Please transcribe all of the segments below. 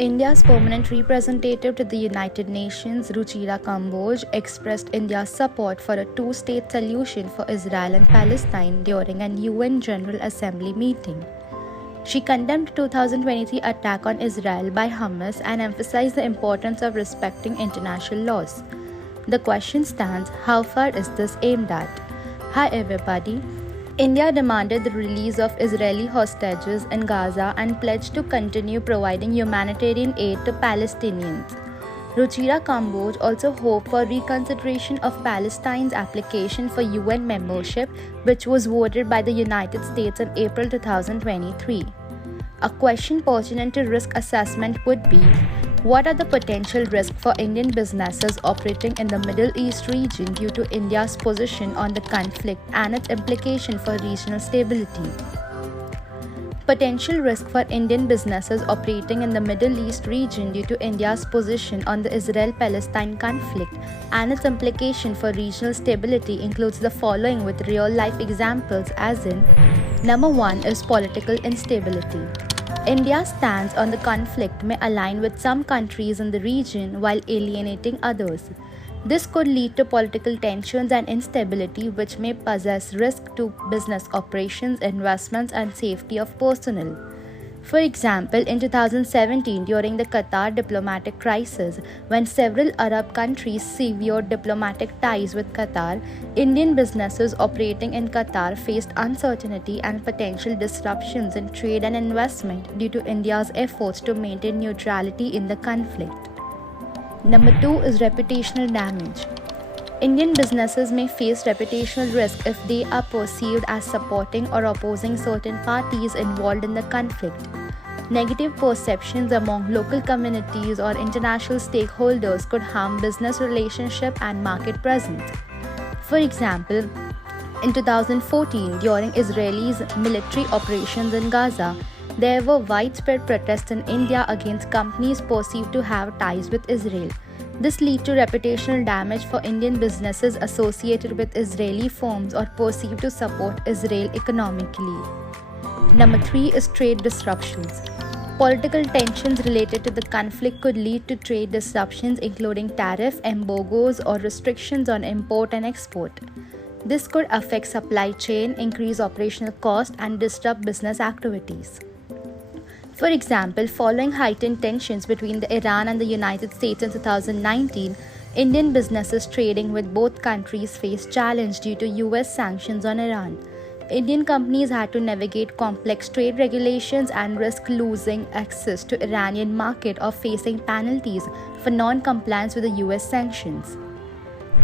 India's permanent representative to the United Nations, Ruchira Kamboj, expressed India's support for a two-state solution for Israel and Palestine during an UN General Assembly meeting. She condemned the 2023 attack on Israel by Hamas and emphasized the importance of respecting international laws. The question stands, how far is this aimed at? Hi everybody. India demanded the release of Israeli hostages in Gaza and pledged to continue providing humanitarian aid to Palestinians. Ruchira Kamboj also hoped for reconsideration of Palestine's application for UN membership, which was voted by the United States in April 2023. A question pertinent to risk assessment would be, what are the potential risks for Indian businesses operating in the Middle East region due to India's position on the conflict and its implication for regional stability? Potential risk for Indian businesses operating in the Middle East region due to India's position on the Israel-Palestine conflict and its implication for regional stability includes the following with real-life examples, as in, number 1 is political instability. India's stance on the conflict may align with some countries in the region while alienating others. This could lead to political tensions and instability, which may possess risk to business operations, investments, and safety of personnel. For example, in 2017, during the Qatar diplomatic crisis, when several Arab countries severed diplomatic ties with Qatar, Indian businesses operating in Qatar faced uncertainty and potential disruptions in trade and investment due to India's efforts to maintain neutrality in the conflict. Number 2 is reputational damage. Indian businesses may face reputational risk if they are perceived as supporting or opposing certain parties involved in the conflict. Negative perceptions among local communities or international stakeholders could harm business relationship and market presence. For example, in 2014, during Israel's military operations in Gaza, there were widespread protests in India against companies perceived to have ties with Israel. This led to reputational damage for Indian businesses associated with Israeli firms or perceived to support Israel economically. Number 3 is trade disruptions. Political tensions related to the conflict could lead to trade disruptions, including tariff, embargoes, or restrictions on import and export. This could affect supply chain, increase operational cost, and disrupt business activities. For example, following heightened tensions between Iran and the United States in 2019, Indian businesses trading with both countries faced challenge due to US sanctions on Iran. Indian companies had to navigate complex trade regulations and risk losing access to Iranian market or facing penalties for non-compliance with the US sanctions.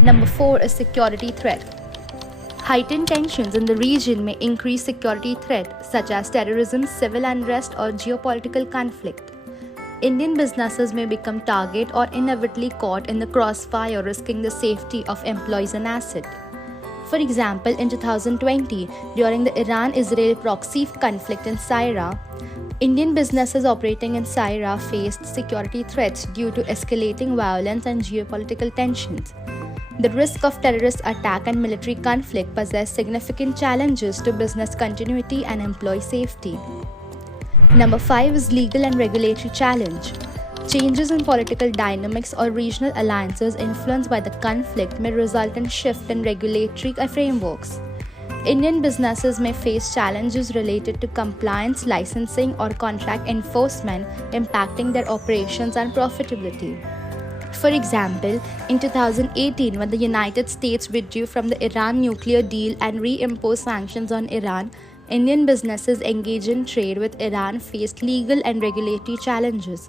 Number 4 is security threat. Heightened tensions in the region may increase security threats such as terrorism, civil unrest, or geopolitical conflict. Indian businesses may become target or inevitably caught in the crossfire, risking the safety of employees and assets. For example, in 2020, during the Iran-Israel proxy conflict in Syria, Indian businesses operating in Syria faced security threats due to escalating violence and geopolitical tensions. The risk of terrorist attack and military conflict possess significant challenges to business continuity and employee safety. Number 5 is legal and regulatory challenge. Changes in political dynamics or regional alliances influenced by the conflict may result in shift in regulatory frameworks. Indian businesses may face challenges related to compliance, licensing, or contract enforcement, impacting their operations and profitability. For example, in 2018, when the United States withdrew from the Iran nuclear deal and reimposed sanctions on Iran, Indian businesses engaged in trade with Iran faced legal and regulatory challenges.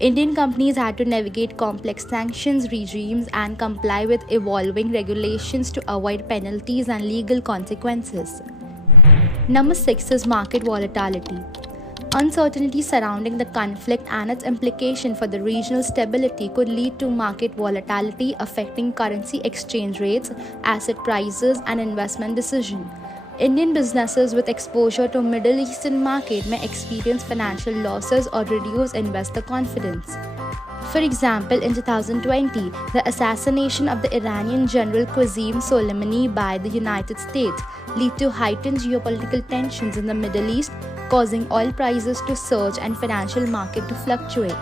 Indian companies had to navigate complex sanctions regimes and comply with evolving regulations to avoid penalties and legal consequences. Number 6 is market volatility. Uncertainty surrounding the conflict and its implication for the regional stability could lead to market volatility affecting currency exchange rates, asset prices, and investment decisions. Indian businesses with exposure to Middle Eastern market may experience financial losses or reduce investor confidence. For example, in 2020, the assassination of the Iranian General Qasem Soleimani by the United States led to heightened geopolitical tensions in the Middle East, causing oil prices to surge and financial market to fluctuate.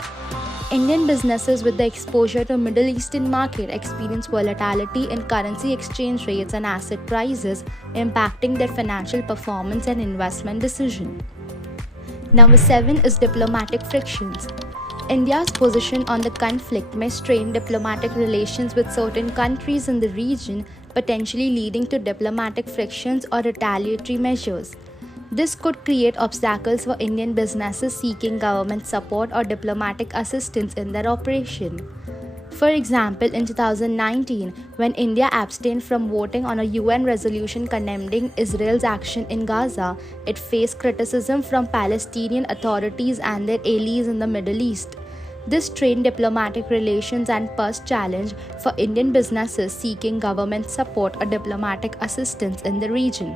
Indian businesses with the exposure to Middle Eastern market experience volatility in currency exchange rates and asset prices, impacting their financial performance and investment decision. Number 7 is diplomatic frictions. India's position on the conflict may strain diplomatic relations with certain countries in the region, potentially leading to diplomatic frictions or retaliatory measures. This could create obstacles for Indian businesses seeking government support or diplomatic assistance in their operation. For example, in 2019, when India abstained from voting on a UN resolution condemning Israel's action in Gaza, it faced criticism from Palestinian authorities and their allies in the Middle East. This strained diplomatic relations and posed challenge for Indian businesses seeking government support or diplomatic assistance in the region.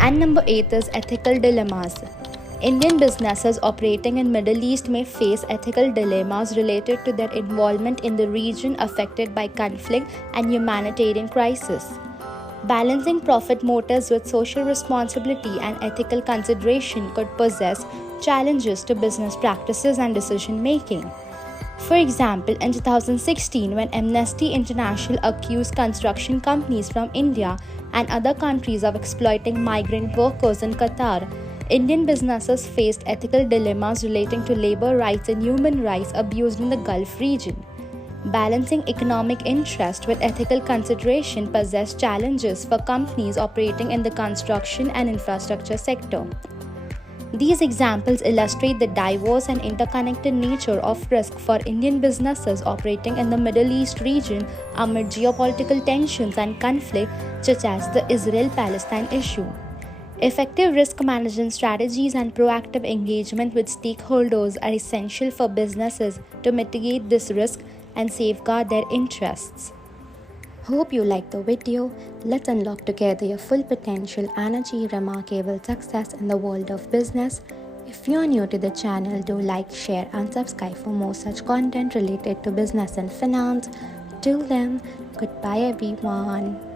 And number 8 is ethical dilemmas. Indian businesses operating in Middle East may face ethical dilemmas related to their involvement in the region affected by conflict and humanitarian crisis. Balancing profit motives with social responsibility and ethical consideration could possess challenges to business practices and decision making. For example, in 2016, when Amnesty International accused construction companies from India and other countries of exploiting migrant workers in Qatar, Indian businesses faced ethical dilemmas relating to labor rights and human rights abused in the Gulf region. Balancing economic interest with ethical consideration possessed challenges for companies operating in the construction and infrastructure sector. These examples illustrate the diverse and interconnected nature of risk for Indian businesses operating in the Middle East region amid geopolitical tensions and conflict such as the Israel-Palestine issue. Effective risk management strategies and proactive engagement with stakeholders are essential for businesses to mitigate this risk and safeguard their interests. Hope you liked the video. Let's unlock together your full potential and achieve remarkable success in the world of business. If you are new to the channel, do like, share and subscribe for more such content related to business and finance. Till then, goodbye everyone.